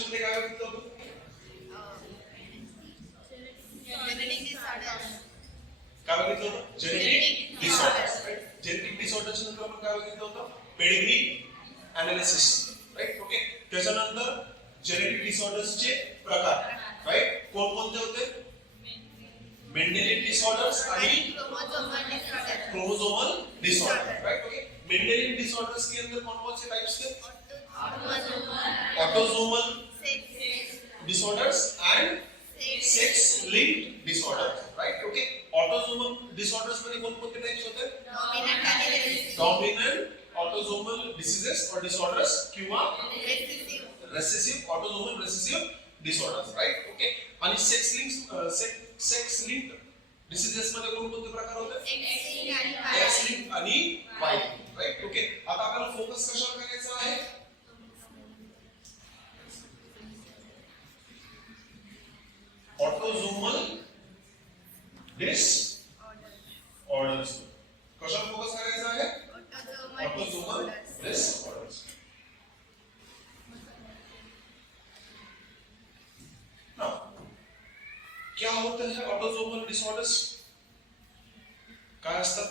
Session मध्ये काय बघितलं होतं? काय बघितलं होतं? Genetic disorders. जेनेटिक डिसऑर्डरच्या नंतर आपण काय बघितलं होतं? Pedigree analysis. राईट. ओके. त्याच्यानंतर जेनेटिक डिसऑर्डर्सचे प्रकार. राईट. कोणकोणते होते? मेंडेलियन डिसऑर्डर्स आणि chromosomal disorder. Right. Okay. Mendelian disorders के अंदर कौन कौन से टाइप्स थे? Autosomal disorders and sex linked disorders. Right. Okay. Autosomal disorders मध्ये कोण कोणते टाइप्स होते? डॉमिनंट ऑटोसोमल डिसीजेस और डिसऑर्डर्स किंवा recessive autosomal recessive disorders. Right. Okay. आणि सेक्स लिंक्ड डिसीजेस मध्ये कोणकोणते प्रकार होते? एक्स लिंक्ड आणि वाय लिंक्ड. राइट. ओके. आता आपल्याला फोकस कशावर करायचा आहे? Autosomal disorders. कशावर फोकस करायचा आहे? Autosomal disorders. क्या होते हैं ऑटोसोमल डिसऑर्डर्स? काय असतात?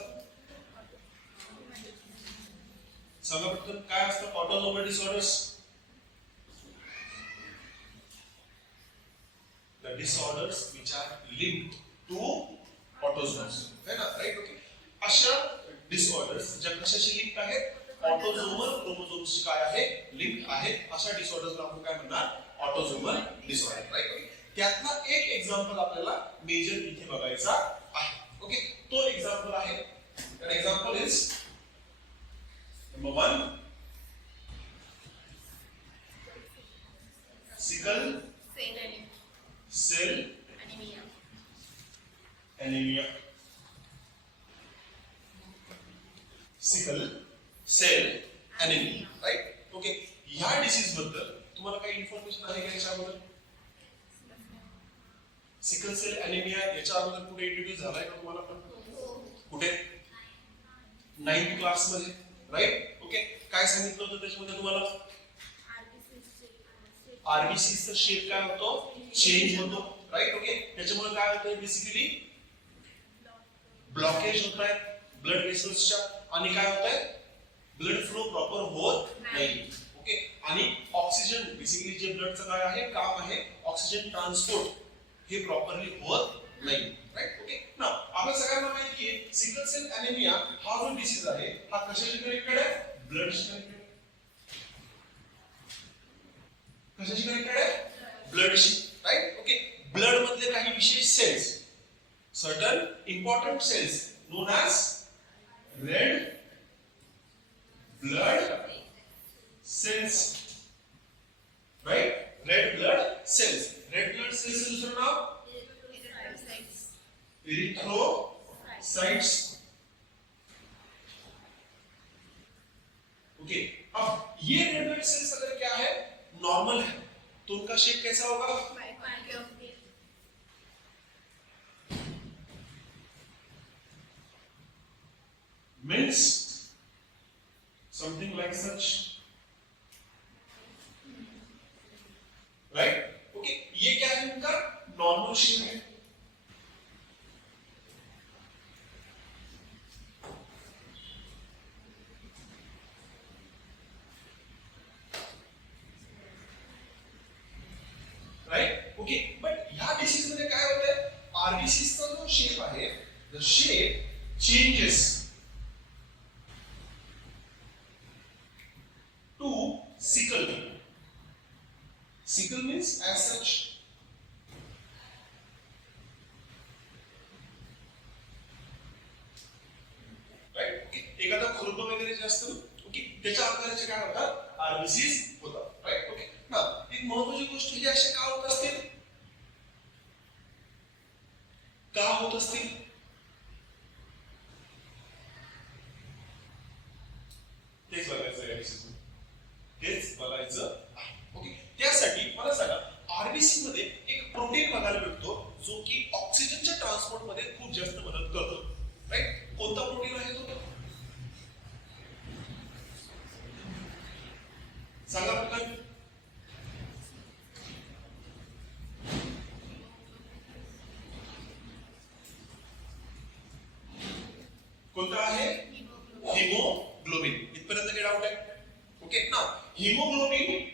सांगा पटकन, काय असतात autosomal disorders? The disorders which are linked to autosomes. है ना? राइट. ओके. अशा डिसऑर्डर्स ज्या कशाशी लिंक आहेत? ऑटोसोमल क्रोमोसोम्सशी काय आहे? लिंक आहेत. अशा डिसऑर्डर्सला आपण काय म्हणणार? Autosomal disorder. राइट. ओके. त्यातला एक एक्झाम्पल आपल्याला मेजर इथे बघायचा आहे. ओके. तो एक्झाम्पल आहे, that example is number 1, sickle cell anemia. Sickle cell anaemia. Right. Okay. ह्या डिसीज बद्दल तुम्हाला काही इन्फॉर्मेशन आहे का याच्याबद्दल? सिकल सेल एनीमिया याच्या अगोदर कुठे इंट्रोड्यूस झालाय का तुम्हाला? पण कुठे? 9th क्लास मध्ये. राइट. ओके. काय सांगितलं होतं त्याच्यामध्ये तुम्हाला? आरबीसी चा शेप काय होतो? चेंज होतो. राइट. ओके. त्याच्यामुळे काय होतं? बेसिकली ब्लॉकेज होत आहे ब्लड वेसल्सच्या आणि काय होत आहे? ब्लड फ्लो प्रॉपर होत नाही. ओके. आणि ऑक्सिजन बेसिकली जे ब्लडचं काय आहे काम आहे, ऑक्सिजन ट्रान्सपोर्ट हे प्रॉपरली होत नाही. राइट. ओके. नाउ आपल्या सगळ्यांना माहिती आहे सिकल सेल एनीमिया हा जो डिसीज आहे हा कशाशी कनेक्टेड आहे? ब्लडशी कनेक्टेड. कशाशी कनेक्टेड आहे? ब्लडशी. राइट. ओके. ब्लड मधले काही विशेष cells, certain important cells known as red blood cells. Right? Red blood cells. Red blood cells चे दूसरा नाम erythrocytes. ओके. अब ये रेड ब्लड सेल्स अगर क्या है? नॉर्मल है तो उनका शेप कैसा होगा? Means something like such. Right? Okay. ये क्या है उनका? नॉर्मल शेप है. राइट. ओके. बट ह्या डिसीज मध्ये काय होतंय? आरबीसी चा जो शेप आहे, the shape changes to sickle. Sickle means as such. Right? Okay. एखादा खुरपं वगैरे जे असतं, ओके, त्याच्या आकाराचे काय होतात? आरबीसीज होतात. राइट. ओके. ना एक महत्त्वाची गोष्ट ही असे का होत असतील? का होत असतील? तेच बघायचं आहे डिसीज. हेच बघायचं आहे. ओके. त्यासाठी मला सांगा आरबीसी मध्ये एक प्रोटीन बघायला भेटतो जो की ऑक्सिजनच्या ट्रान्सपोर्ट मध्ये खूप जास्त मदत करतो. राइट. कोणता प्रोटीन आहे तो? सांगा पटकन. कोणता आहे हिमोग्लोबिन. इथपर्यंत काही डाऊट आहे? ओके ना. हिमोग्लोबिन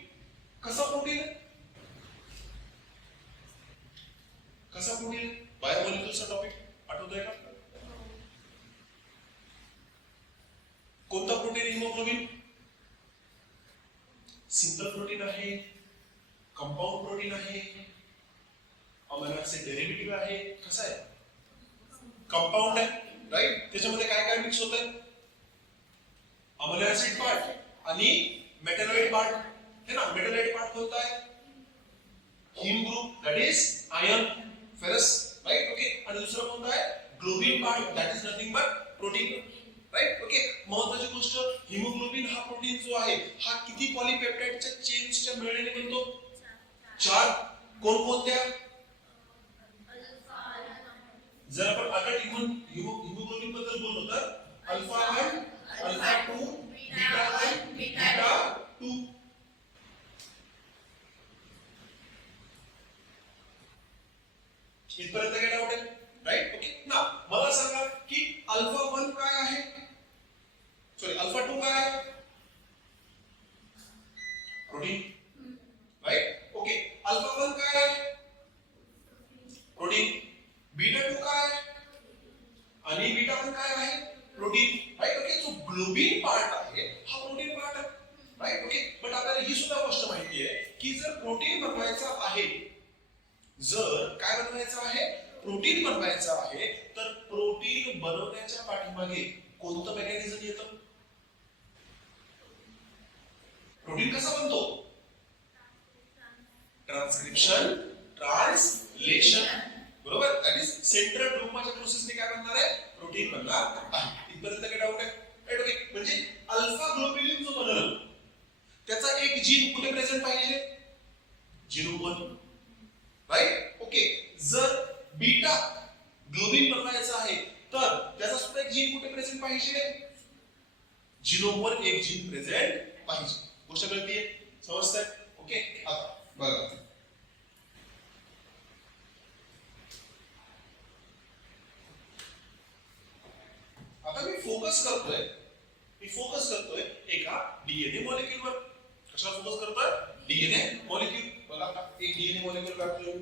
कसा प्रोटीन आहे? कसा प्रोटीन? बायोमॉलिक्युलचा टॉपिक आठवतोय का? कोणता प्रोटीन हिमोग्लोबिन? सिंपल प्रोटीन आहे, कंपाऊंड प्रोटीन आहे, अमिनो ऍसिड डेरिव्हेटिव्ह आहे. कसा आहे? कंपाऊंड आहे, राईट. त्याच्यामध्ये काय काय मिक्स होत आहे? अमिनो ऍसिड पार्ट आणि मेटॅलॉइड पार्ट है ना. मेटॅलॉइड पार्ट कोणता आहे? Haem group, that is iron, ferrous, right. Okay. आणि दुसरा कोणता आहे? Globin part, that is nothing but protein, right. Okay. महत्त्वाची गोष्ट, हिमोग्लोबिन हा प्रोटीन जो आहे हा किती पॉलीपेप्टाइडच्या चेन्सच्या मिळण्याने बनतो? 4. कोणकोणत्या? जर आपण अल्फा हिमोग्लोबिन बद्दल बोललो तर अल्फा 1, अल्फा 2, बीटा 1, बीटा 2. इथपर्यंत काय डाऊट आहे? राईट. ओके ना. मला सांगा की अल्फा 1 काय आहे? सॉरी, अल्फा 2 काय आहे? Protein, right. ओके. अल्फा 1 काय आहे? प्रोटीन. बीटा 2 काय आहे? आणि बीटा 1 काय आहे? Protein, right. ओके. जो ग्लोबिन पार्ट आहे हा प्रोटीन पार्ट आहे, राईट. ओके. बट आपल्याला ही सुद्धा गोष्ट माहिती आहे की जर प्रोटीन बनवायचं आहे, जर काय बनवायचं आहे? प्रोटीन बनवायचं आहे, तर प्रोटीन बनवण्याच्या पाठीमागे कोणतं मेकॅनिझम येतं? प्रोटीन कसा बनतो? ट्रान्सक्रिप्शन, ट्रान्सलेशन, बरोबर. दॅट इज सेंट्रल डोपामाच्या प्रोसेसने काय बनणार आहे? प्रोटीन बनणार आहे. इथपर्यंत काय डाऊट आहे? राईट. ओके. म्हणजे अल्फा ग्लोबिन जो बनल त्याचा एक जीन कुठे प्रेझेंट पाहिजे? Genome 1, right. ओके. जर बीटा ग्लोबिन बनवायचं आहे तर त्याचा सुद्धा एक जीन कुठे प्रेझेंट पाहिजे? जीनोम 1 एक जीन प्रेझेंट पाहिजे. गोष्ट कळतीये? समजतंय? ओके. आता बघा, आता मी फोकस करतोय एका डीएनए मॉलिक्यूलवर. कशाला फोकस करतोय? DNA molecule. बघा आता एक डीएनए मॉलिक्यूल काढतोय.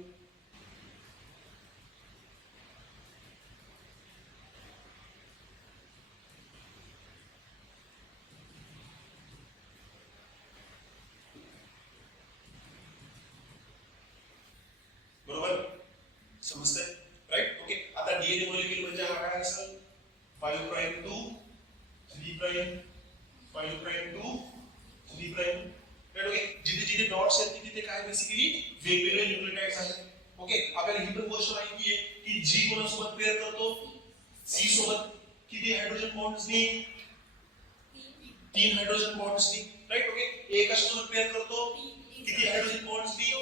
बरोबर. समजतंय? राईट. ओके. आता डीएनए मॉलिक्यूल म्हणजे हा काय असेल? 5 prime to 3 prime, 5 prime to 3 prime, right. Okay. जिथे जिथे डॉट्स आहेत तिथे काय बेसिकली वेगवेगळे न्यूक्लियोटाइड्स आहेत. ओके. आपल्याला ही पण गोष्ट माहिती आहे की जी कोणासोबत पेअर करतो? सी सोबत. किती हायड्रोजन बॉन्ड्सनी? 3 हायड्रोजन बॉन्ड्सनी, राईट. ओके. ए कशासोबत पेअर करतो? किती हायड्रोजन बॉन्ड्सनी?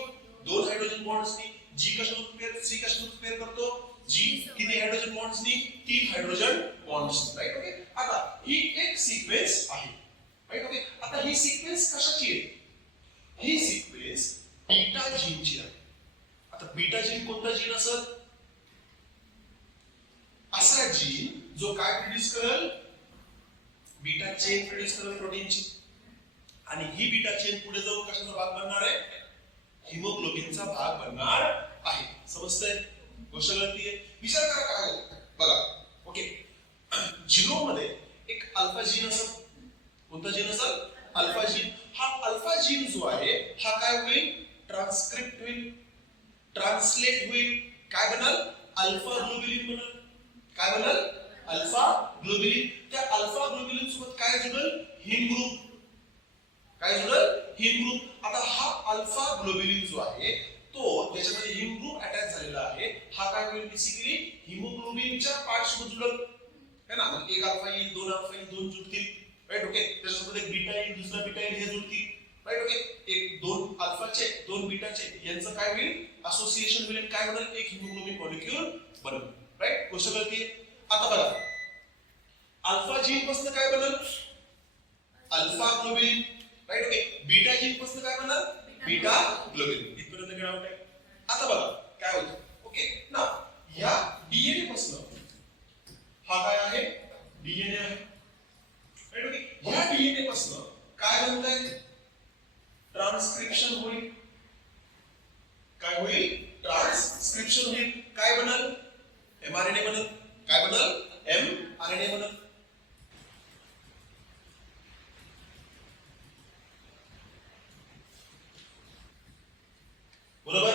2 हायड्रोजन बॉन्ड्सनी. जी कशासोबत पेअर, सी कशासोबत पेअर करतो? जी किती हायड्रोजन बॉन्ड्सनी? 3 हायड्रोजन बॉन्ड्स, राईट. ओके. आता ही एक सिक्वेन्स आहे, राईट. ओके. आता ही सिक्वेन्स कशाची आहे? ही सिक्वेन्स बीटा जीनची आहे. आता बीटा जीन कोणता जीन असेल? असा जीन जो काय प्रोड्यूस करेल? बीटा चेन प्रोड्यूस करेल प्रोटीनची. आणि ही बीटा चेन पुढे जाऊन कशाचा भाग बनणार आहे? हिमोग्लोबिनचा भाग बनणार आहे. समजतंय? गोष्ट कळतीये? विचार करा काय होतं बघा. ओके. जीनोम मध्ये एक अल्फा जीन असेल. कोणता जीन असेल? Alpha gene. हा अल्फा जीन जो आहे हा काय होईल? ट्रान्सक्रिप्ट होईल, ट्रान्सलेट होईल. काय बनल? अल्फा ग्लोबिलिन बनल. काय बनल? Alpha globulin. त्या अल्फा ग्लोबिलिन सोबत काय जुळल? हिम ग्रुप. काय जुळल? हिम ग्रुप. आता हा अल्फा ग्लोबिलिन जो आहे तो त्याच्यामध्ये हिम ग्रुप अटॅच झालेला आहे. हा काय होईल? बेसिकली हिमोग्लोबिनच्या पार्ट सोबत जुळल, है ना. मग एक अल्फा येईल, 2 अल्फा येईल, 2 जुळतील, राईट. ओके. त्याच्यासोबत एक बीटा येईल, दुसरा बीटा येईल, हे जुळतील, राईट. ओके. एक 2 अल्फाचे 2 बीटाचे यांचं काय होईल? असोसिएशन होईल. काय बनल? एक हिमोग्लोबिन मॉलिक्यूल बनल, राईट. गोष्ट कळतीये? आता बघा, अल्फा जीन पासून काय बनल? Alpha globulin, right. Okay. Beta gene पासून काय बनल? Beta globulin. इथपर्यंत काय डाऊट आहे? आता बघा काय होतं. ओके ना. या डीएनए पासून हा काय आहे? डीएनए आहे. Right okay. ह्या डीएनए पासून काय बनतंय? ट्रान्सक्रिप्शन होईल. काय होईल? ट्रान्सक्रिप्शन होईल. काय बनल? एमआरएनए बनल. काय बनल? एमआरएनए बनल. बरोबर?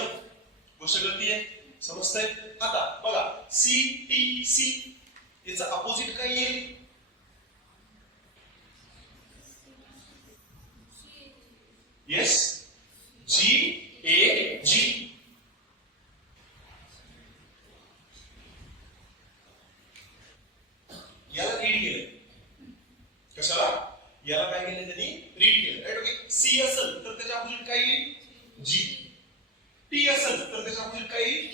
गोष्ट कळतीये? समजतंय? आता बघा CTC याचा अपोजिट काय येईल? Yes, GAG. याला रीड केलं. कशाला? याला काय केलं त्यांनी? रीड केलं. Right okay. C असेल तर त्याच्या अपोजिट काय येईल? G. T असेल तर त्याच्या अपोजिट काय येईल?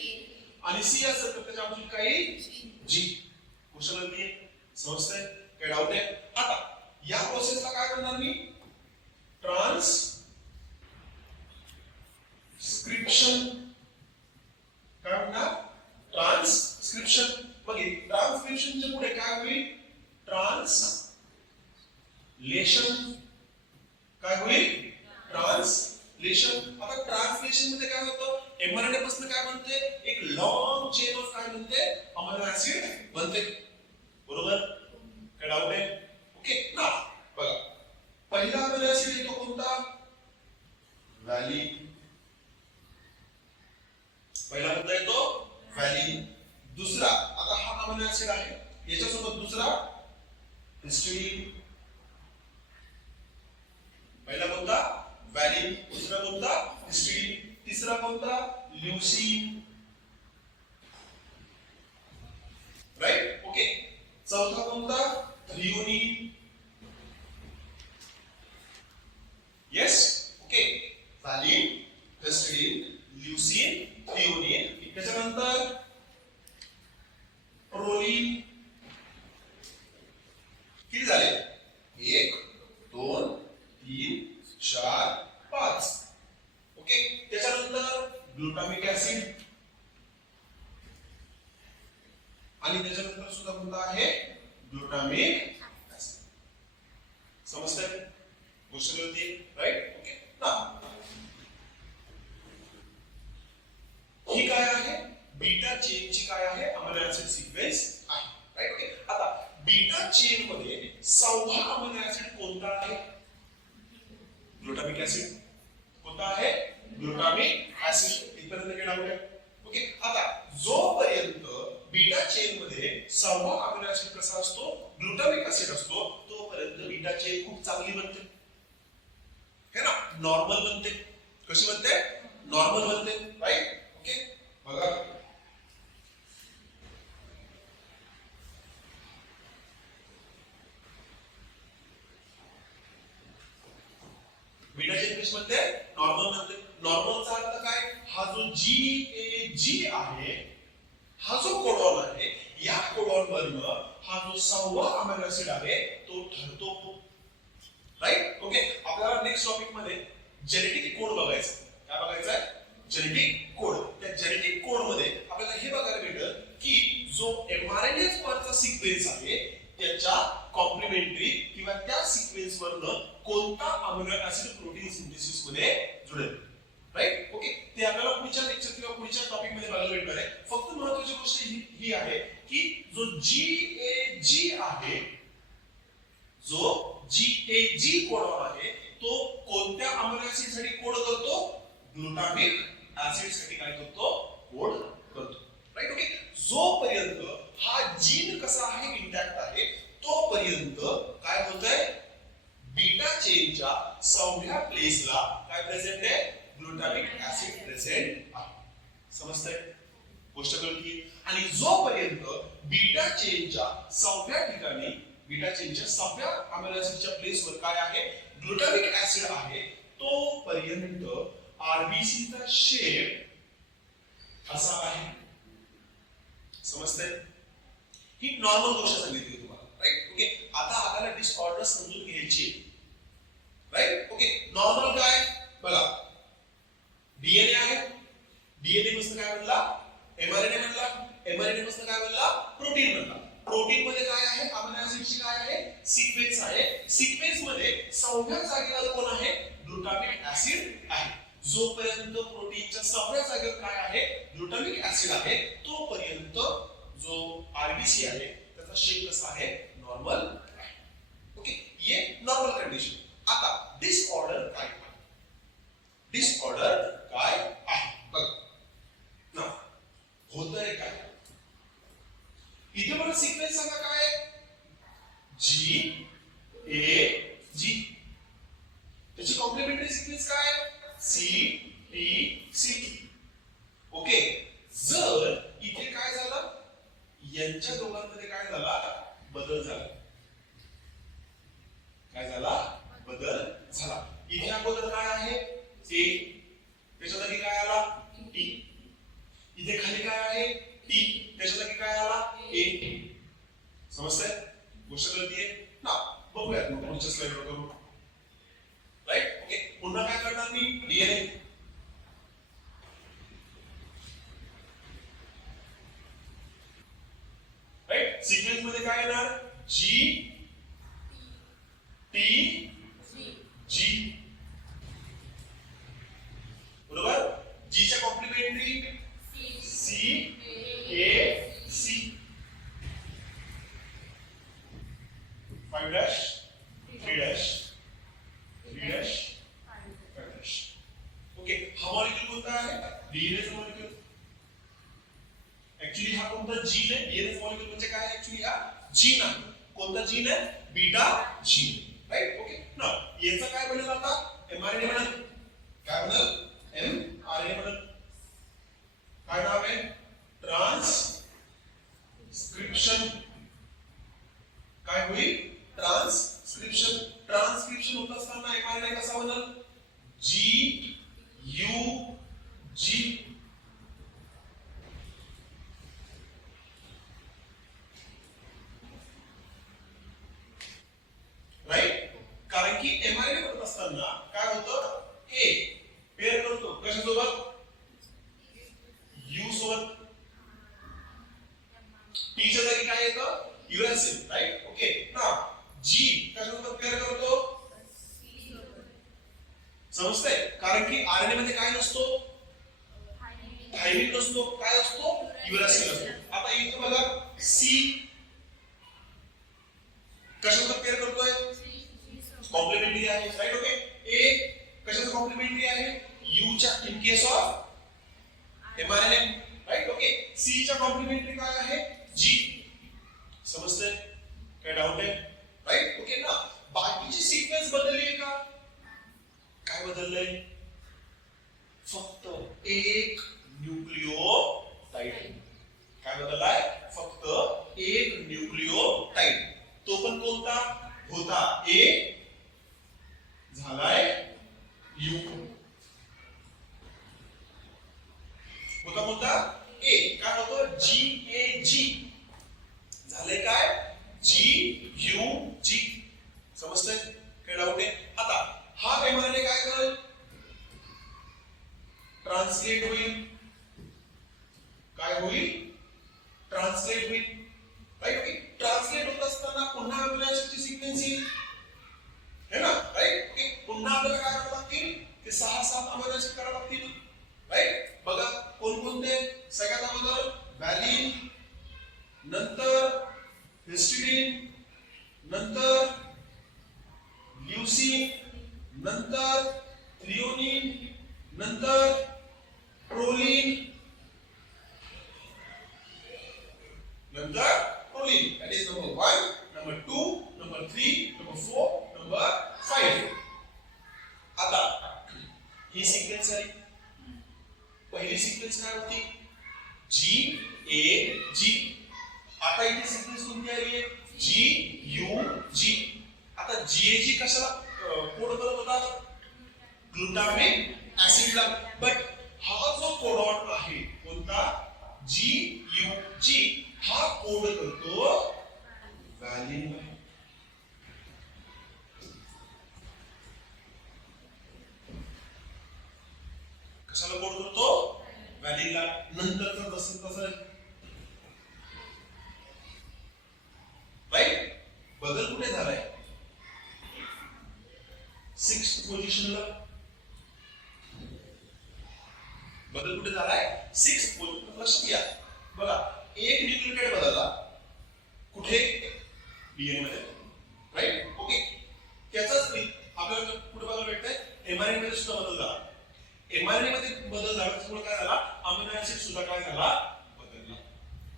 आणि C असेल तर त्याच्या अपोजिट काय येईल? G. गोष्ट कळतीये? समजतंय? काय डाऊट आहे? आता या प्रोसेसला काय करणार मी? ट्रान्सक्रिप्शन. काय म्हणणार? ट्रान्सक्रिप्शन. मग ट्रान्सक्रिप्शनच्या पुढे काय होईल? ट्रान्सलेशन. काय होईल? ट्रान्सलेशन. आता ट्रान्सलेशन मध्ये काय होतं? एमआरएनए पासून काय बनते? एक लॉंग चेन ऑफ काय बनते? अमिनो ऍसिड बनते. बरोबर? काय डाऊट आहे? ओके ना. बघा पहिला अमिनो ऍसिड येतो कोणता? व्हॅलिन. पहिला कोणता येतो? व्हॅलिन. दुसरा, आता हा अमिनो ऍसिड आहे, याच्यासोबत दुसरा हिस्टिडीन. पहिला कोणता? व्हॅलिन. दुसरा कोणता? हिस्टिडीन. तिसरा कोणता? ल्युसीन. Right okay. चौथा कोणता? Threonine. Yes okay. Valine, histidine, leucine, threonine. त्याच्यानंतर प्रोलिन. किती झाले? 1 2 3 4 5. ओके. त्याच्यानंतर ग्लुटामिक ऍसिड. आणि त्याच्यानंतर सुद्धा कोणता आहे? Glutamic acid. समजतंय? गोष्ट कळते? राईट ओके ना. ही काय आहे? बीटा चेनची काय आहे? अमिनो ऍसिड सिक्वेन्स आहे. Right okay. आता बीटा चेन मध्ये 6वा अमिनो ऍसिड कोणता आहे? Glutamic acid. कोणता आहे? Glutamic acid. इथपर्यंत काय डाऊट आहे? ओके. आता जोपर्यंत बीटा चेन मध्ये 6वा अमिनो ऍसिड कसा असतो? ग्लुटामिक ऍसिड असतो, तोपर्यंत बीटा चेन खूप चांगली बनते. है ना? नॉर्मल बनते. कशी बनते? नॉर्मल बनते. Right okay. बघा बीटा चेन कशी बनते? नॉर्मल बनते. नॉर्मलचा अर्थ काय? हा जो GAG आहे, हा जो कोडॉन आहे, या कोडॉन वरनं हा जो 6वा अमिनो ऍसिड आहे तो ठरतो. Right okay. आपल्याला नेक्स्ट टॉपिक मध्ये जेनेटिक कोड बघायचा. काय बघायचा? Genetic code. त्या जेनेटिक कोड मध्ये आपल्याला हे बघायला भेटेल की जो एमआरएनए वरचा सिक्वेन्स आहे त्याच्या कॉम्प्लिमेंटरी किंवा त्या सिक्वेन्स वरनं कोणता अमिनो ऍसिड प्रोटीन सिंथेसिस मध्ये जुळेल. Right okay. ते आपल्याला पुढच्या लेक्चर किंवा पुढच्या टॉपिक मध्ये बघायला भेटणार आहे. फक्त महत्त्वाची गोष्ट ही आहे की जो GAG आहे, जो GAG कोडॉन आहे, तो कोणत्या अमिनो ऍसिड साठी कोड करतो? ग्लुटामिक ऍसिड साठी काय करतो? कोड करतो. Right okay. जोपर्यंत हा जीन कसा आहे? इंटॅक्ट आहे, तोपर्यंत काय होतंय? बीटा चेनच्या 6व्या प्लेसला काय प्रेझेंट आहे? ग्लुटामिक ऍसिड प्रेझेंट आहे. समजतंय? गोष्ट कळतीये? आणि जोपर्यंत बीटा चेनच्या 6व्या ठिकाणी, बीटा चेनच्या 6व्या अमिनो ऍसिडच्या प्लेसवर काय आहे? ग्लुटामिक ऍसिड आहे, तोपर्यंत आरबीसी चा शेप असा आहे. समजतंय? ही नॉर्मल गोष्ट सांगितली तुम्हाला. Right okay. आता आपल्याला डिसऑर्डर समजून घ्यायचे. Right okay. नॉर्मल काय? बघा डीएनए आहे, डीएनए पासून काय बनला? एमआरएनए बनला, एमआरएनए पासून काय बनला? प्रोटीन बनला. प्रोटीन मध्ये काय आहे? आहे अमिनो ऍसिडची काय आहे सिक्वेन्स आहे. सिक्वेन्स मध्ये 6व्या जागेवर कोण आहे ग्लुटामिक ऍसिड आहे. जोपर्यंत प्रोटीनच्या 6व्या जागेवर काय आहे ग्लुटामिक ऍसिड आहे तोपर्यंत जो आरबीसी आहे त्याचा शेप कसा आहे नॉर्मल आहे. ओके ये नॉर्मल कंडिशन. आता डिसऑर्डर काय आहे डिसऑर्डर काय आहे बघ ना होतंय काय इथे मला सिक्वेन्स सांगा काय जी ए जी त्याची कॉम्प्लिमेंटरी सिक्वेन्स काय सी टी सी. ओके जर इथे काय झालं यांच्या दोघांमध्ये काय झाला बदल झाला काय झाला बदल झाला. इथे अगोदर काय आहे ए त्याच्या जागी काय आला टी. इथे खाली काय आहे टी त्याच्या जागी काय आला ए. समजतंय गोष्ट कळतीये ना. बघूयात मग पुढच्या स्लाइडवर करू राईट. ओके पुन्हा काय करणार मी डीएनए राईट. सिक्वेन्स मध्ये काय येणार जी टी जी बरोबर. जी च्या complementary C A C 5 dash 3 dash 3 dash 5 dash. Okay हा मॉलिक्यूल कोणता आहे डीएनए चा मॉलिक्यूल. ऍक्च्युली हा कोणता जीन आहे डीएनए मॉलिक्यूल म्हणजे काय ऍक्च्युली हा जीन आहे. कोणता जीन आहे बीटा जीन राईट. ओके ना याचा काय बनेल आता एमआरएनए बनेल. काय बनेल एमआरएनए बनेल. काय नाव आहे ट्रान्सक्रिप्शन. काय होईल ट्रान्सक्रिप्शन. ट्रान्सक्रिप्शन होत असताना एमआरएनए कसा बनेल जी यू जी. राईट. कारण की एमआरएनए बनत असताना काय होतं ए पेअर करतो कशासोबत यू सोबत. टी च्या जागी काय येतं युरॅसिल राईट. ओके ना जी कशासोबत पेअर करतो समजतंय. कारण की आरएनए मध्ये काय नसतो थायमिन नसतो काय असतो युरॅसिल असतो. आता इथे बघा सी कशासोबत पेअर करतोय कॉम्प्लिमेंटरी आहे राईट. ओके ए कशाचं कॉम्प्लिमेंटरी आहे यू च्या in case of mRNA right. Okay C च्या कॉम्प्लिमेंटरी काय आहे जी. समजतंय काय डाऊट आहे राईट. ओके ना बाकीची सिक्वेन्स बदलली आहे का काय बदललंय फक्त एक न्यूक्लियोटाइड. काय बदललाय फक्त एक न्यूक्लियोटाइड. तो पण कोणता होता ए झालाय यू. होता कोणता ए काय होतं जी ए जी झालंय काय जी यू जी. समजतंय काय डाऊट आहे. आता हा एमआरएनए काय करेल ट्रान्सलेट होईल. काय होईल ट्रान्सलेट होईल राईट. ओके ट्रान्सलेट होत असताना पुन्हा अमिनो ऍसिडची सिक्वेन्स येईल है ना राईट. ओके पुन्हा आपल्याला काय करावं लागतील ते 6-7 अमिनो ऍसिड करावं लागतील राईट. बघा कोणकोणते सगळ्यात अगोदर व्हॅलिन नंतर हिस्टिडीन नंतर ल्युसीन नंतर थ्रियोनिन नंतर प्रोलिन नंतर proline. that is number 1 number 2 number 3 number 4 number 5. आता ही सिक्वेन्स आहे. पहिली सिक्वेन्स काय होती जी ए जी. आता इथे सिक्वेन्स कोणती आली आहे जी यू जी. आता जी ए जी कशाला कोड करत होता ग्लुटामिक ऍसिडला. बट हा जो कोडॉन आहे कोणता जी यू जी हा कोड करतो व्हॅलिनला. कशाला कोड करतो व्हॅलिनला. नंतर तसं राईट. बदल कुठे झालाय 6 लक्षात घ्या बघा एक न्यूक्लियोटाइड बदलला कुठे डीएनए मध्ये राईट ओके त्याचाच आपल्याला कुठे बघायला भेटतंय एमआरएनए मध्ये सुद्धा बदल झाला एमआरएनए मध्ये बदल झाला त्यामुळे काय झाला अमिनो ऍसिड सुद्धा काय झाला बदलला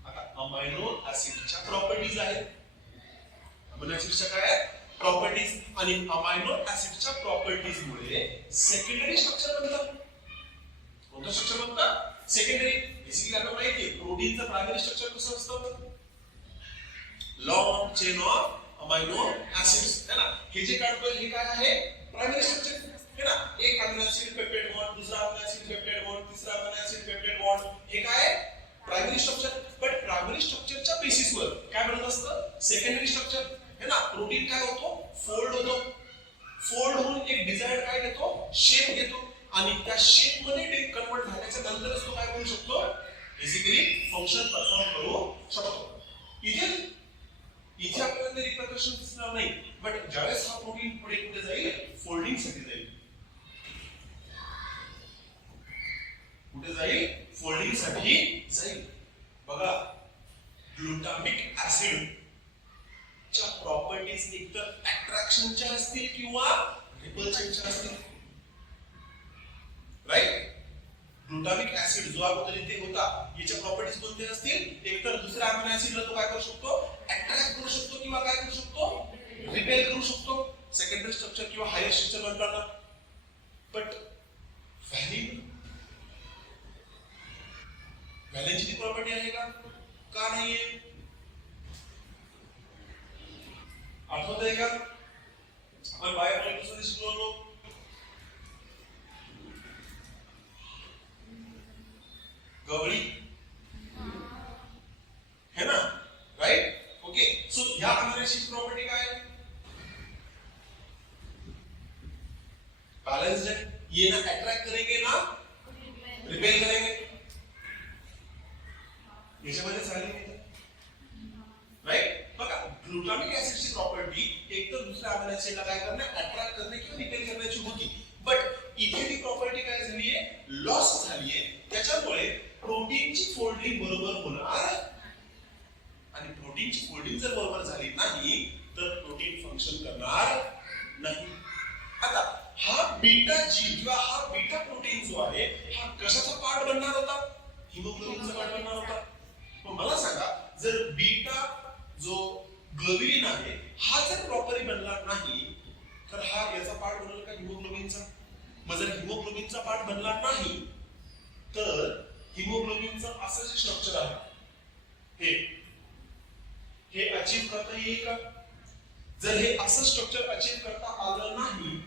आता अमायनो ऍसिडच्या प्रॉपर्टीज आहेत अमिनो ऍसिडच्या काय आहेत प्रॉपर्टीज आणि अमायनो ऍसिडच्या प्रॉपर्टीज मुळे सेकंडरी स्ट्रक्चर बनतं कोणतं स्ट्रक्चर बनतं सेकंडरी बेसिकली आपल्याला माहिती आहे प्रोटीनचं प्रायमरी स्ट्रक्चर कसं असतं long chain of amino acids है ना हे जे काढतोय हे काय आहे प्रायमरी स्ट्रक्चर है ना एक अमिनो ऍसिड पेप्टाइड बॉन्ड दूसरा अमिनो ऍसिड पेप्टाइड बॉन्ड तीसरा अमिनो ऍसिड पेप्टाइड बॉन्ड हे काय प्रायमरी स्ट्रक्चर बट प्रायमरी स्ट्रक्चरच्या बेसिसवर काय बनत असतं सेकंडरी स्ट्रक्चर है ना प्रोटीन काय होतो फोल्ड होतो फोल्ड होऊन एक डिझायर्ड काय घेतो शेप घेतो आणि त्या शेप मध्ये कन्वर्ट झाल्याच्या नंतरच तो काय करू शकतो बेसिकली फंक्शन परफॉर्म करू शकतो इथे आपल्याला ते रिपरकशन दिसणार नाही बट ज्यावेळेस हा प्रोटीन पुढे कुठे जाईल फोल्डिंग साठी जाईल कुठे जाईल फोल्डिंग साठी जाईल बघा ग्लुटामिक ऍसिड च्या प्रॉपर्टीज एकतर अट्रॅक्शनच्या असतील किंवा रिपल्शनच्या असतील राईट ग्लुटामिक ऍसिड जो अगोदर इथे होता याच्या प्रॉपर्टीज कोणत्या असतील एकतर दुसऱ्या अमिनो ऍसिडला तो काय करू शकतो अट्रॅक्ट करू शकतो किंवा काय करू शकतो रिपेल करू शकतो सेकंडरी स्ट्रक्चर किंवा हायर स्ट्रक्चर बनताना बट व्हॅलिनची ती प्रॉपर्टी आहे का नाहीये आठवतंय का आपण बायोमॉलिक्युल्समध्ये शिकलो गवळी है ना राइट ओके सो या अमिनो ऍसिड प्रॉपर्टी काय आहे बैलेंस्ड है ये ना अट्रैक्ट करेंगे ना रिपेल करेंगे याच्यामध्ये सांगितलं राइट बघा ग्लुटामिक ऍसिडची प्रॉपर्टी एक तर दुसऱ्या अमिनो ऍसिडला काय करणे अट्रॅक्ट करणे किंवा रिपेल करण्याची होती बट इथे ती प्रॉपर्टी काय झाली आहे लॉस झाली आहे त्याच्यामुळे प्रोटीनची फोल्डिंग बरोबर होणार आणि प्रोटीनची फोल्डिंग जर बरोबर झाली नाही तर प्रोटीन फंक्शन करणार नाही आता हा बीटा जी किंवा हा बीटा प्रोटीन जो आहे हा कशाचा पार्ट बनणार होता हिमोग्लोबिनचा पार्ट बनणार होता पण मला सांगा जर बीटा जो ग्लोबिलिन आहे हा जर प्रॉपरली बनला नाही तर हा याचा पार्ट बनेल का हिमोग्लोबिनचा मग जर हिमोग्लोबिनचा पार्ट बनला नाही तर हिमोग्लोबिनचं असं जे स्ट्रक्चर आहे हे अचीव करता येईल का जर हे असं स्ट्रक्चर अचीव करता आलं नाही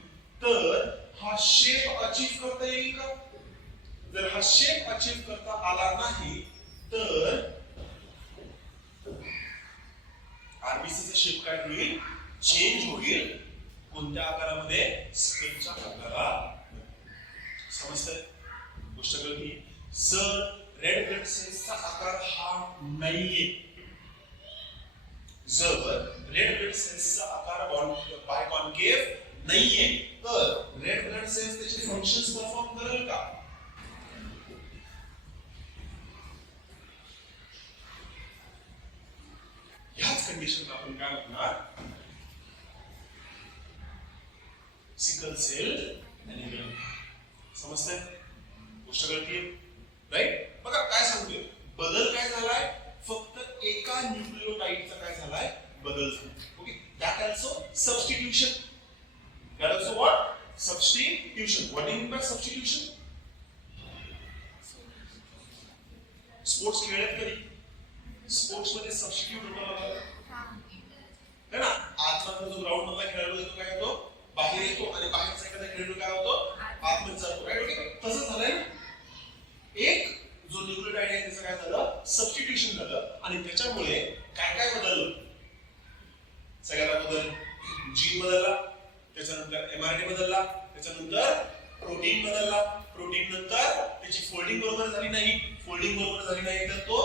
तर हा शेप अचीव करता येईल का जर हा शेप अचीव करता आला नाही तर आरबीसीचा शेप काय होईल चेंज होईल कोणत्या आकारामध्ये स्क्वेअरच्या आकारामध्ये समजतंय गोष्ट कळली जर रेड ब्लड सेल्सचा आकार हा नाहीये जर रेड ब्लड सेल्सचा आकार बायकॉन्केव्ह नाहीये तर रेड ब्लड सेल्स त्याचे फंक्शन्स परफॉर्म करेल का ह्याच कंडिशनला आपण काय म्हणणार सिकल सेल एनिमिया समजतंय गोष्ट कळतीये राईट बघा काय सांगतोय बदल काय झालाय फक्त एका न्यूक्लियोटाइडचा काय झालाय बदल झाला okay that also substitution that also what substitution what is by substitution sports खेळत कधी स्पोर्ट्स मध्ये सबस्टिट्यूट होतो है ना आतला जो ग्राउंड मधला खेळाडू येतो काय होतो बाहेर येतो आणि बाहेरचा एखादा खेळाडू काय होतो आतमध्ये जातो राईट ओके तसं झालंय ना एक जो न्यूक्लियोटाइड आहे त्याचं काय झालं सबस्टिट्यूशन झालं आणि त्याच्यामुळे काय काय बदललं सगळ्यात अगोदर जीन बदलला त्याच्यानंतर एमआरएनए बदलला त्याच्यानंतर प्रोटीन बदलला प्रोटीन नंतर त्याची फोल्डिंग बरोबर झाली नाही फोल्डिंग बरोबर झाली नाही तर तो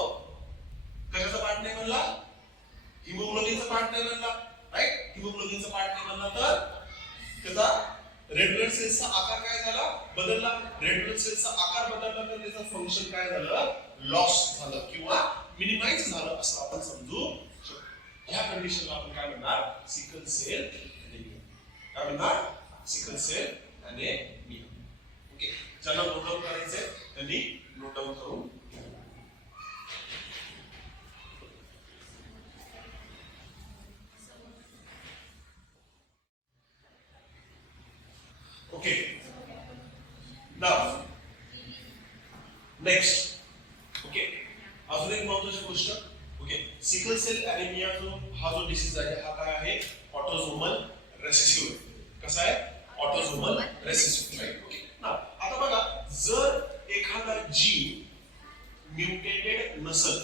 कशाचा पार्ट नाही बनला हिमोग्लोबिनचा पार्ट नाही बनला राईट हिमोग्लोबिनचा पार्ट नाही बनला तर त्याचा रेड ब्लड सेल्सचा आकार काय झाला बदलला रेड ब्लड सेल्सचा आकार बदलला तर त्याचं फंक्शन काय झालं, लॉस्ट झालं किंवा मिनिमाइज झालं असं आपण समजू शकतो. ह्या कंडिशनला आपण काय म्हणणार, सिकल सेल ॲनिमिया. काय म्हणणार, सिकल सेल ॲनिमिया. ओके, ज्यांना नोट डाऊन करायचंय त्यांनी नोट डाऊन करून ओके. नाव नेक्स्ट. ओके, अजून एक महत्त्वाची गोष्ट. ओके, सिकल सेल ॲनिमिया हा जो डिसीज आहे हा काय आहे, ऑटोझोमल रेसेसिव्ह. कसा आहे, ऑटोझोमल रेसेसिव्ह. राईट. ओके, आता बघा, जर एखादा जीन म्युटेटेड नसेल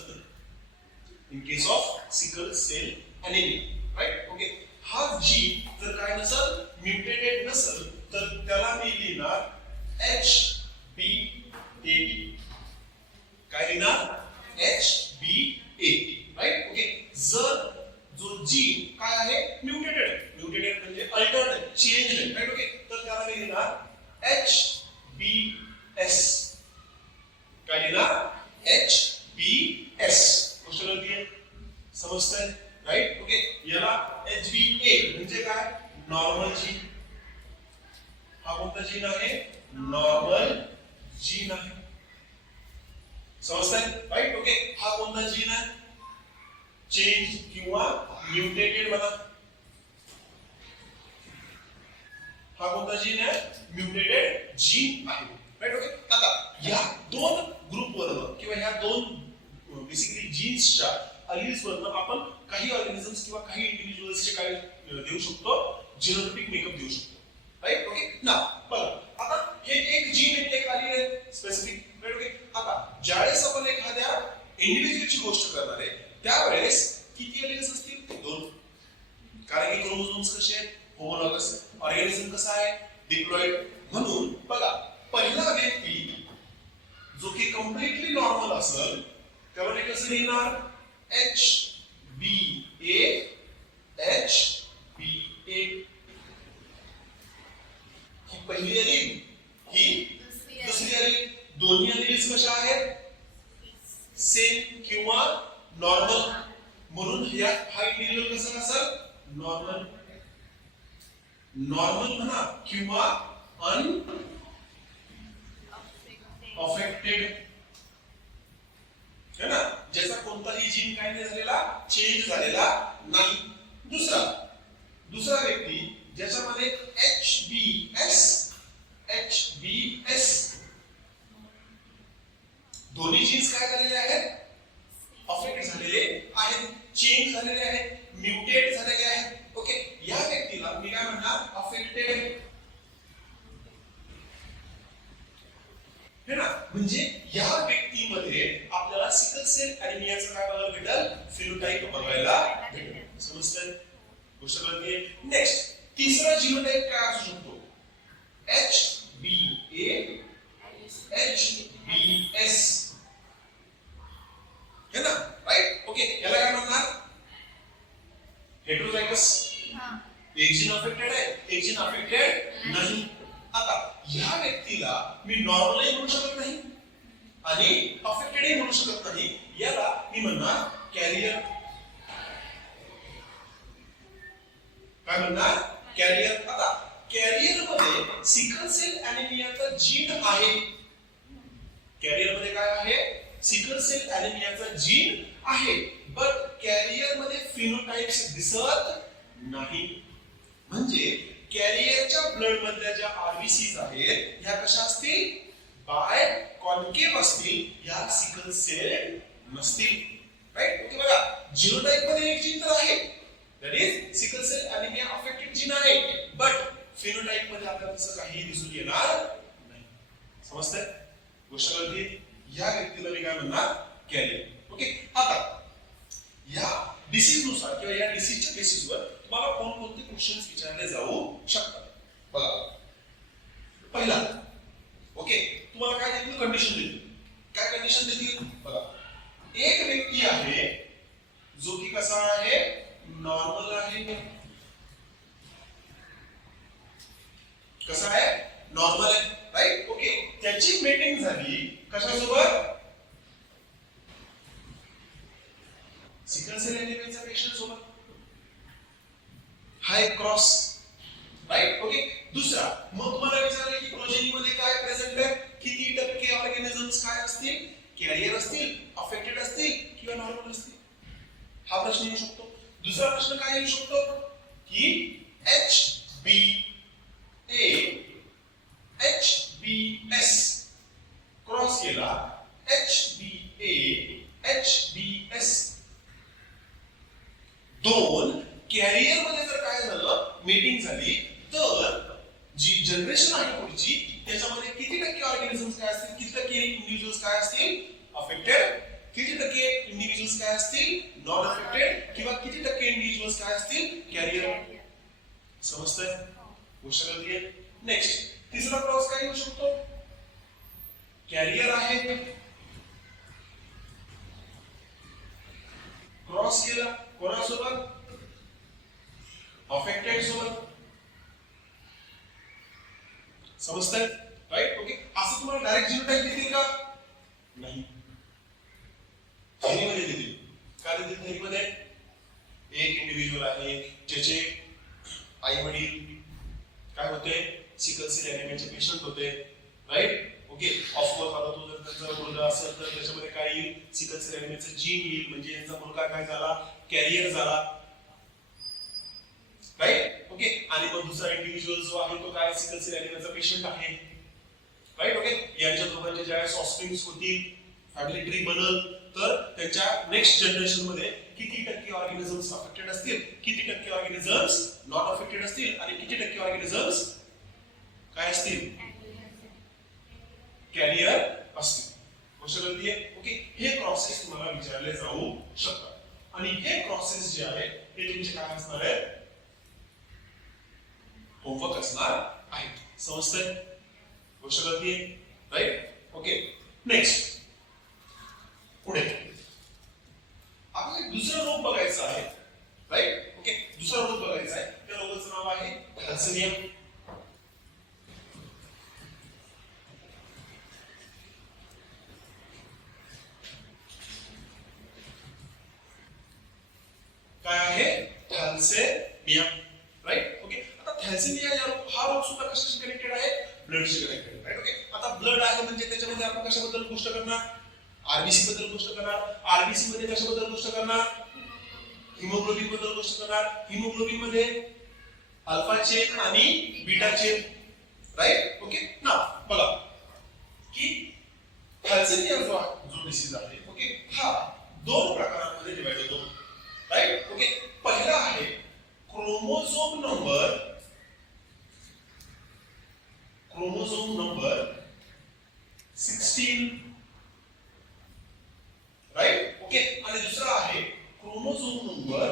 in case of sickle cell anaemia, right. Okay, हा जीन जर काय नसेल, म्युटेटेड नसेल, तर त्याला मी लिहिणार HBAT. काय लिहिणार, HBAT. राईट. ओके, जर जो जीन काय आहे, म्युटेटेड म्हणजे अल्टर्ड, चेंज्ड. राईट. ओके, तर त्याला मी लिहिणार HBS. काय लिहिणार, HBS. गोष्ट कळतीये, समजतंय. राईट. ओके, याला HBA म्हणजे काय, नॉर्मल जीन. हा कोणता जीन आहे, नॉर्मल जीन आहे. समजतंय. राईट. ओके, हा कोणता जीन आहे, चेंज किंवा म्युटेटेड बना. हा कोणता जीन आहे, म्युटेटेड जीन आहे. राईट. ओके, आता या दोन ग्रुपवरून किंवा या दोन बेसिकली जीन्सच्या अलिल्स वरून आपण काही ऑर्गॅनिझम्स किंवा काही इंडिव्हिज्युअल्सचे काय देऊ शकतो, जिनोटिक मेकअप देऊ शकतो. राईट. ओके, ना बघा, आता हे एक जीन आहे, एक अलील आहे स्पेसिफिक. राईट. ओके, आता ज्यावेळेस आपण एखाद्या इंडिव्हिज्युअलची गोष्ट करणार आहे त्यावेळेस किती अलिल्स असतील, दोन. कारण की क्रोमोझोम्स कसे आहेत, होमोलॉगस. ऑर्गॅनिझम कसा आहे, डिप्लॉइड. म्हणून बघा, पहिला व्यक्ती जो की कम्प्लिटली नॉर्मल असेल त्याला मी कसं लिहिणार, HBA. ही पहिली अलील, ही दुसरी अलील. दोन्ही अलील्स कशा आहेत, सेम किंवा नॉर्मल. म्हणून हा इंडिव्हिज्युअल कसा असेल, नॉर्मल. नॉर्मल म्हणा किंवा अनअफेक्टेड है ना, ज्याचा कोणताही जीन काय नाही झालेला, चेंज झालेला नाही. दुसरा व्यक्ती ज्याच्यामध्ये HBS दोन्ही जीन्स काय झालेले आहेत, अफेक्ट झालेले आहेत, चेंज झालेले आहेत, म्युटेट झालेले आहेत. ओके, या व्यक्तीला मी काय म्हणणार, अफेक्टेड. है ना, म्हणजे या व्यक्तीमध्ये आपल्याला सिकल सेल ॲनिमियाचं काय बघायला भेटेल, फिनोटाइप बघायला भेटेल. समजतंय, गोष्ट कळते. नेक्स्ट, तिसरा जीनोटाइप काय असू शकतो, HBA HBS. है ना, राईट. ओके, याला काय म्हणणार, हेटेरोझायगस. एक जीन अफेक्टेड आहे, एक जीन अफेक्टेड नाही. आता या व्यक्तीला मी नॉर्मलही म्हणू शकत नाही आणि अफेक्टेडही म्हणू शकत नाही. याला मी म्हणणार कॅरियर. काय म्हणणार, कॅरियर. आता कॅरियर मध्ये सिकल सेल ॲनिमियाचा जीन आहे. कॅरियर मध्ये काय आहे, सिकल सेल ॲनिमियाचा जीन आहे, बट कॅरियर मध्ये फिनोटाइप्स दिसत नाही. म्हणजे कॅरियरच्या ब्लड मधल्या ज्या आरबीसीज आहेत ह्या कशा असतील, बाय कॉन्केव्ह असतील, या सिकल सेल नसतील. राईट. ओके, बघा, जीनोटाइप मध्ये एक जीन तर आहे, that is sickle cell anaemia affected gene आहे, बट फिनोटाइप मध्ये आपल्याला तसं काही दिसून येणार नाही. समजतंय, गोष्ट कळते. या व्यक्तीला मी काय म्हणणार, कॅरियर. ओके, आता या डिसीज नुसार किंवा या डिसीजच्या बेसिसवर तुम्हाला कोणकोणते क्वेश्चन्स विचारले जाऊ शकतात. बघा, पहिला, ओके, तुम्हाला काय देतील, कंडिशन देतील. काय कंडिशन देतील, बघा, एक व्यक्ती आहे जो की कसा आहे, नॉर्मल आहे. कसा आहे, नॉर्मल आहे. राईट. ओके, त्याची मेटिंग झाली कशासोबत? सिकल सेल एनिमियाचा पेशंट सोबत. हा एक क्रॉस, राईट. ओके. दुसरा, मग तुम्हाला विचारलं की प्रोजेनी मध्ये काय प्रेझेंट आहे, किती टक्के ऑर्गॅनिझम्स काय असतील, कॅरियर असतील, अफेक्टेड असतील किंवा नॉर्मल असतील, हा प्रश्न येऊ शकतो. दुसरा प्रश्न काय येऊ शकतो की HbA-HbS क्रॉस केला, HbA-HbS दोन कॅरियर मध्ये जर काय झालं, मीटिंग झाली, तर जी जनरेशन आहे पुढची त्याच्यामध्ये किती टक्के ऑर्गॅनिझम्स काय असतील, किती टक्के इंडिव्हिज्युअल्स काय असतील अफेक्टेड, किती टक्के इंडिव्हिज्युअल्स काय असतील नॉन अफेक्टेड, किंवा किती टक्के इंडिव्हिज्युअल्स काय असतील कॅरियर. समजतंय? गोष्ट कळतीये? नेक्स्ट, तिसरा क्रॉस काय येऊ शकतो, कॅरियर आहे, क्रॉस केला कोणासोबत, अफेक्टेड सोबत. समजतंय? राईट. ओके. असं तुम्हाला डायरेक्ट जीनोटाइप देतील का? नाही. थेरीमध्ये देतील. काय देतील थेरीमध्ये? एक इंडिव्हिज्युअल आहे ज्याचे आई वडील काय होते, सिकल सेल एनिमियाचे पेशंट होते, राईट. ओके. ऑफकोर्स आता तो जर त्याचा मुलगा असेल तर त्याच्यामध्ये काय येईल, सिकल सेल एनिमियाचं जीन येईल, म्हणजे यांचा मुलगा काय झाला, कॅरियर झाला, राईट. ओके. आणि मग दुसरा इंडिव्हिज्युअल जो आहे तो काय, सिकल सेल एनिमियाचा पेशंट आहे, राईट. ओके. यांच्या दोघांचे ज्यावेळेस ऑफस्प्रिंग्स होतील, फॅमिली ट्री बनल, तर त्यांच्या नेक्स्ट जनरेशन मध्ये किती टक्के ऑर्गॅनिझम्स अफेक्टेड असतील, किती टक्के ऑर्गॅनिझम्स नॉट अफेक्टेड असतील, आणि किती टक्के ऑर्गॅनिझम्स काय असतील, कॅरियर असतील. गोष्ट कळतीये? ओके. हे क्रॉसेस तुम्हाला विचारले जाऊ शकतात, आणि हे क्रॉसेस जे आहे हे तुमचे काय असणार आहे, होमवर्क असणार आहे. समजतंय? गोष्ट कळतीये? राईट. ओके. नेक्स्ट, पुढे आपल्याला दुसरा रोग बघायचा आहे, राईट. ओके. दुसरा रोग बघायचा आहे, त्या रोगाचं नाव आहे थॅलेसेमिया. काय आहे, थॅलेसेमिया, राईट. ओके. आता थॅलेसेमिया हा रोग सुद्धा कशाशी कनेक्टेड आहे, ब्लडशी कनेक्टेड, राईट. ओके. आता ब्लड आहे म्हणजे त्याच्यामध्ये आपण कशाबद्दल गोष्ट करणार, आरबीसी बद्दल गोष्ट करणार. आरबीसी मध्ये कशाबद्दल गोष्ट करणार, हिमोग्लोबिन बद्दल गोष्ट करणार. हिमोग्लोबिन मध्ये अल्फा चेन आणि बीटा चेन, राईट. ओके. ना बघा की थॅलेसेमिया जो डिसीज आहे, ओके, हा दोन प्रकारांमध्ये डिवाइड होतो, राईट. ओके. पहिला आहे क्रोमोझोम नंबर 16, राईट. ओके. आणि दुसरा आहे क्रोमोझोम नंबर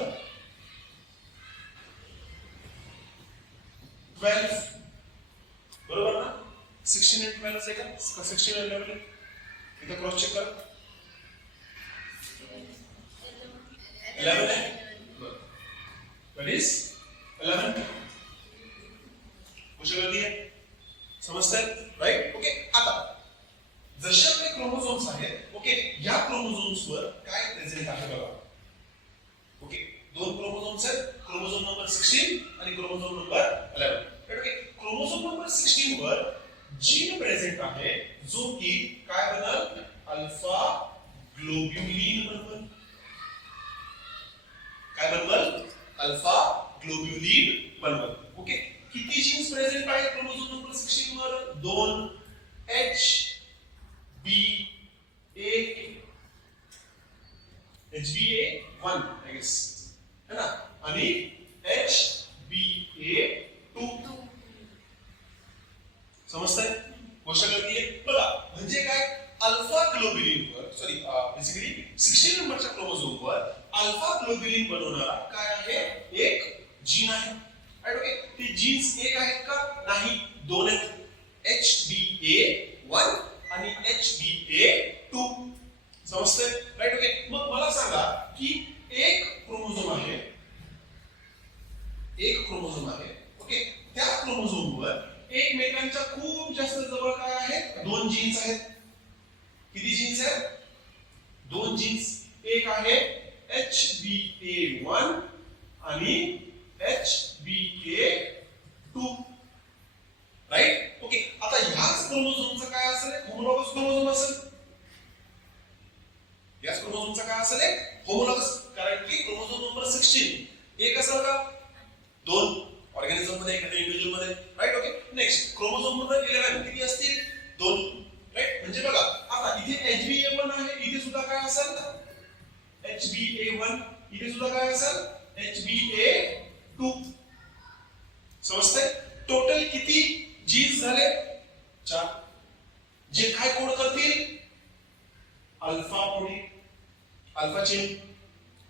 12. बरोबर ना? 16 आणि 12 आहे का? 16 आणि 11 इथे क्रॉस चेक करा. 11 आहे. That is 11. गोष्ट कळती आहे? समजतंय? राईट. ओके. आता जसे आपले क्रोमोझोम्स आहेत, ओके, या क्रोमोझोम्स वर काय प्रेझेंट आहे बघा. ओके. दोन क्रोमोझोम्स आहेत, क्रोमोझोम नंबर 16 आणि chromosome number 11. Okay. Chromosome number 16 वर जीन प्रेझेंट आहे जो की काय बनल, अल्फा ग्लोब्युलिन बनल. काय बनल, अल्फा ग्लोब्युलिन बनल. ओके. किती जीन्स प्रेझेंट आहेत क्रोमोझोम नंबर 16 वर, 2. HbA1 I guess, है ना, आणि HbA2. समजतंय? गोष्ट कळतीये? बघा म्हणजे काय, अल्फा ग्लोब्युलिन वर, सॉरी बेसिकली 16 नंबरच्या क्रोमोझोम वर अल्फा ग्लोब्युलिन बनवणारा काय आहे, एक जीन आहे, राईट. ओके. ते जीन्स एक आहेत का, नाही, दोन आहेत, HbA1 आणि HbA2. समजतंय? राईट. ओके. मग मला सांगा की एक क्रोमोझोम आहे, ओके, त्या क्रोमोझोम वर एकमेकांच्या खूप जास्त जवळ काय आहेत, दोन जीन्स आहेत, किती जीन्स आहेत? 2 जीन्स. एक आहे HbA1 आणि HbA2, राईट. ओके, आता ह्याच क्रोमोझोमचं काय असेल? होमोलॉगस क्रोमोझोम असेल. याच क्रोमोझोमचा काय असेल? होमोलॉगस. कारण की क्रोमोझोम नंबर 16 एक असेल का? 2 ऑर्गॅनिझम मध्ये, एखाद्या इंडिव्हिज्युअल मध्ये, right. Okay, next chromosome number 11 किती असतील? 2, राईट. म्हणजे बघा आता इथे HbA1 आहे, इथे सुद्धा काय असेल? HbA1. इथे सुद्धा काय असेल? HbA2. समजतंय? टोटल किती जीन्स झाले? 4. जे काय कोड करतील? Alpha protein, alpha chain,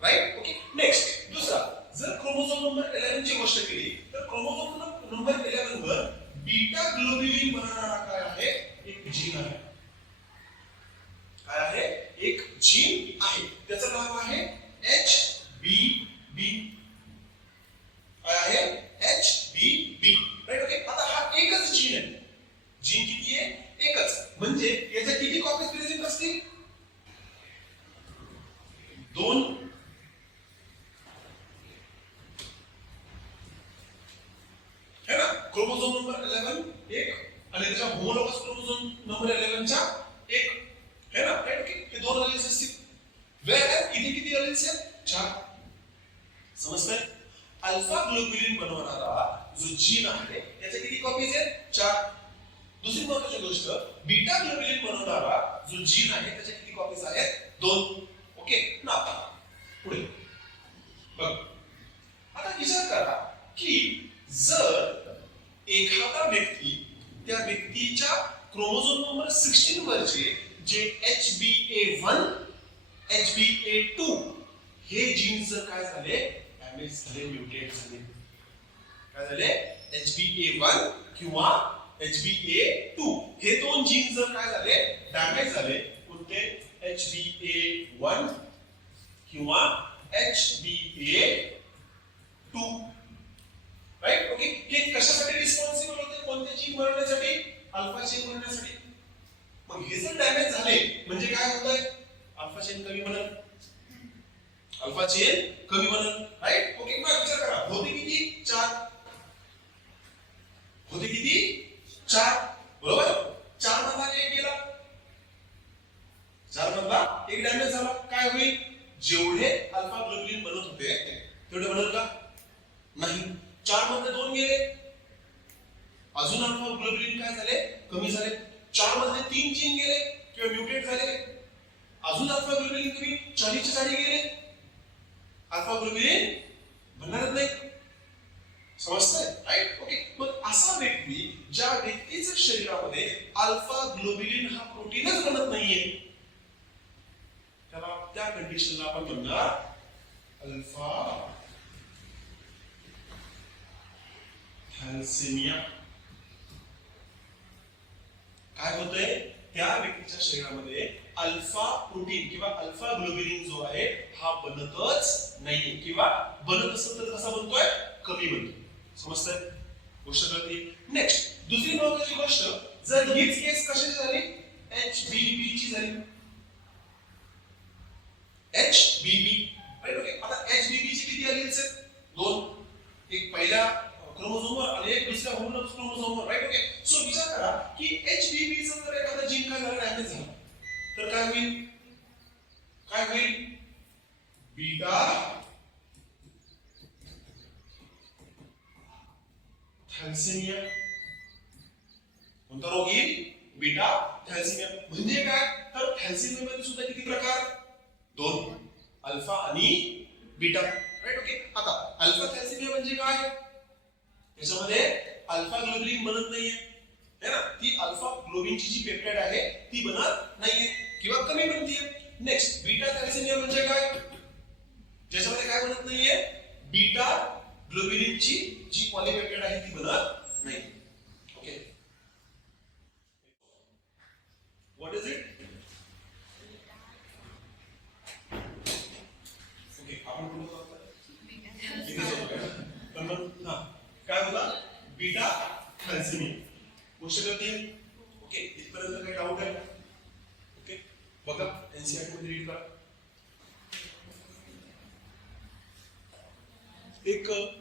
right. Okay, next दुसरा, जर क्रोमोझोम नंबर 11 ची गोष्ट केली तर क्रोमोझोम नंबर 11 वर बीटा ग्लोबिलिन बनवणारा काय आहे? एक जीन आहे. काय आहे? एक जीन आहे. त्याचं नाव आहे HBB. काय आहे? HBB, right. ओके, आता हा एकच जीन आहे. जीन किती आहे? एकच. म्हणजे याच्या किती कॉपीज प्रेझेंट असतील? 2. है ना? क्रोमोझोम नंबर 11 एक आणि त्याच्या होमोलॉगस क्रोमोझोम नंबर 11 च्या एक, है ना? राईट. ओके, हे 2 एलिमेंट्स असतील. वेअर इथे किती एलिमेंट्स आहेत? 4. समजतंय? अल्फा ग्लोबिलिन बनवणारा जो जीन आहे त्याचे किती कॉपीज आहेत? 4. दुसरी महत्त्वाची गोष्ट, बीटा ग्लोबिलिन बनवणारा जो जीन आहे त्याचे किती कॉपीज आहेत? 2. ओके, ना आता पुढे बघ. आता विचार करा की जर एखादा व्यक्ती त्या व्यक्तीच्या क्रोमोझोम नंबर 16 वरचे जे HbA1 HbA2 हे जीन्स जर काय झाले? डॅमेज झाले, म्युटेट झाले. काय झाले? HbA1 किंवा HbA2 हे 2 जीन्स जर काय झाले? डॅमेज झाले. कोणते? HbA1 किंवा HbA2, राईट. ओके, हे कशासाठी रिस्पॉन्सिबल होते? कोणत्या जीन बनवण्यासाठी? अल्फा चेन बनवण्यासाठी. मग हे जर डॅमेज झाले म्हणजे काय होतंय? अल्फा चेन कमी बनल, अल्फा चेन कमी बनल, राईट. ओके, मग विचार करा, होते किती? 4. होते किती? 4, बरोबर. 4 मधला एक गेला, 4 मधला एक डॅमेज झाला. काय होईल? जेवढे अल्फा ग्लोबिलिन बनत होते तेवढे बनल का? नाही. 4 मधले 2 गेले, अजून अल्फा ग्लोबिलिन काय झाले? कमी झाले. 4 मधले 3 जीन गेले किंवा म्युटेट झाले, अजून अल्फा ग्लोबिलिन कमी. 40 च्या जागी गेले, अल्फा ग्लोबिलिन बनणारच नाही. समजतंय? राईट. ओके, मग असा व्यक्ती ज्या व्यक्तीच्या शरीरामध्ये अल्फा ग्लोबिलिन हा प्रोटीनच बनत नाहीये त्याला, त्या कंडिशनला आपण म्हणणार अल्फा थॅलेसेमिया. काय होतंय? त्या व्यक्तीच्या शरीरामध्ये अल्फा प्रोटीन किंवा अल्फा ग्लोबिलिन जो आहे हा बनतच नाहीये, किंवा बनत असेल तर कसा बनतोय? कमी बनतोय. समजतंय? गोष्ट कळते? नेक्स्ट दुसरी महत्त्वाची गोष्ट, जर हीच केस कशाची झाली? HBB ची झाली. HBB, right. ओके, आता HBB ची किती एलिमेंट्स आहेत? 2. एक पहिल्या क्रोमोझोमवर आणि एक दुसऱ्या होमोलॉगस क्रोमोझोमवर, राईट. ओके, सो विचार करा की HBB चा जर एखादा जीन काय झाला? डॅमेज झाला तर काय होईल? काय होईल? Beta thalassaemia. कोणता रोग येईल? Beta thalassaemia. म्हणजे काय? तर थॅलेसेमिया मध्ये सुद्धा किती प्रकार? 2, अल्फा आणि बीटा, राईट. ओके, आता अल्फा थॅलेसेमिया म्हणजे काय? त्याच्यामध्ये अल्फा ग्लोबिलिन बनत नाहीये, है ना? ती अल्फा ग्लोबिनची जी पेप्टाइड आहे ती बनत नाहीये किंवा कमी बनतीये. नेक्स्ट बीटा थॅलेसेमिया म्हणजे काय? ज्याच्यामध्ये काय बनत नाहीये? बीटा ग्लोबिलिनची जी पॉलीपेप्टाइड आहे ती बनत नाही. Okay, what is it? Okay, आपण पुढे जाऊया. काय होता? Beta thalassaemia. गोष्ट कळते? ओके, इथपर्यंत काही डाऊट आहे? ओके, एनसीईआरटी मध्ये रीड करा.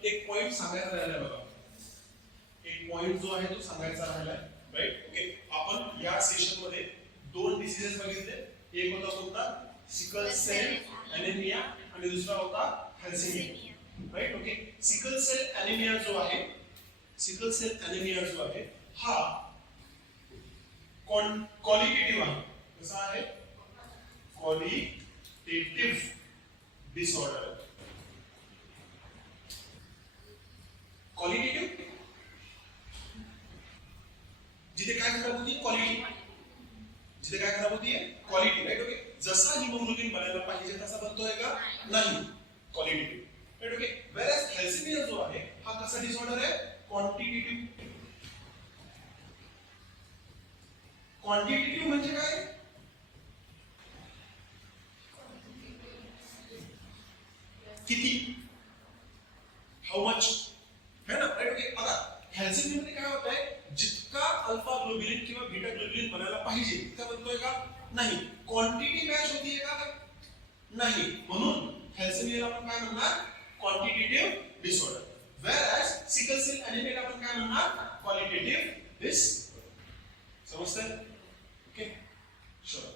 एक पॉइंट सांगायचा राहिलाय बघा. एक पॉइंट जो आहे तो सांगायचा राहिलाय. राईट. ओके. आपण या सेशन मध्ये 2 डिसीजेस बघितले. एक होता कोणता? सिकल सेल ॲनिमिया आणि दुसरा होता thalassaemia. Right. Okay. Sickle cell anaemia जो आहे, सिकल सेल ॲनिमिया जो आहे हा क्वालिटेटिव्ह आहे. कसा आहे? Qualitative disorder. क्वालिटेटिव्ह जिथे काय खराब होती? क्वालिटी. जिथे काय खराब होतीये? क्वालिटी. राईट. ओके. जसा हिमोग्लोबिन बनायला पाहिजे तसा बनतोय का? नाही. क्वालिटेटिव्ह. राईट. ओके. वेअरएज थॅलेसेमिया जो आहे हा कसा डिसऑर्डर आहे? क्वांटिटेटिव्ह. क्वांटिटेटिव्ह म्हणजे काय? किती? How much? है ना? राईट. ओके. आता थॅलेसेमिया मध्ये काय होत आहे? जितका अल्फा ग्लोबिलिन किंवा बीटा ग्लोबिलिन बनायला पाहिजे तितका बनतोय का? नाही. क्वांटिटी मॅच होतीये का? नाही. म्हणून थॅलेसेमियाला आपण काय म्हणणार? Quantitative disorder. Whereas sickle cell ॲनिमियाला आपण काय म्हणणार? Qualitative disorder. समजतंय? ओके. शुअर.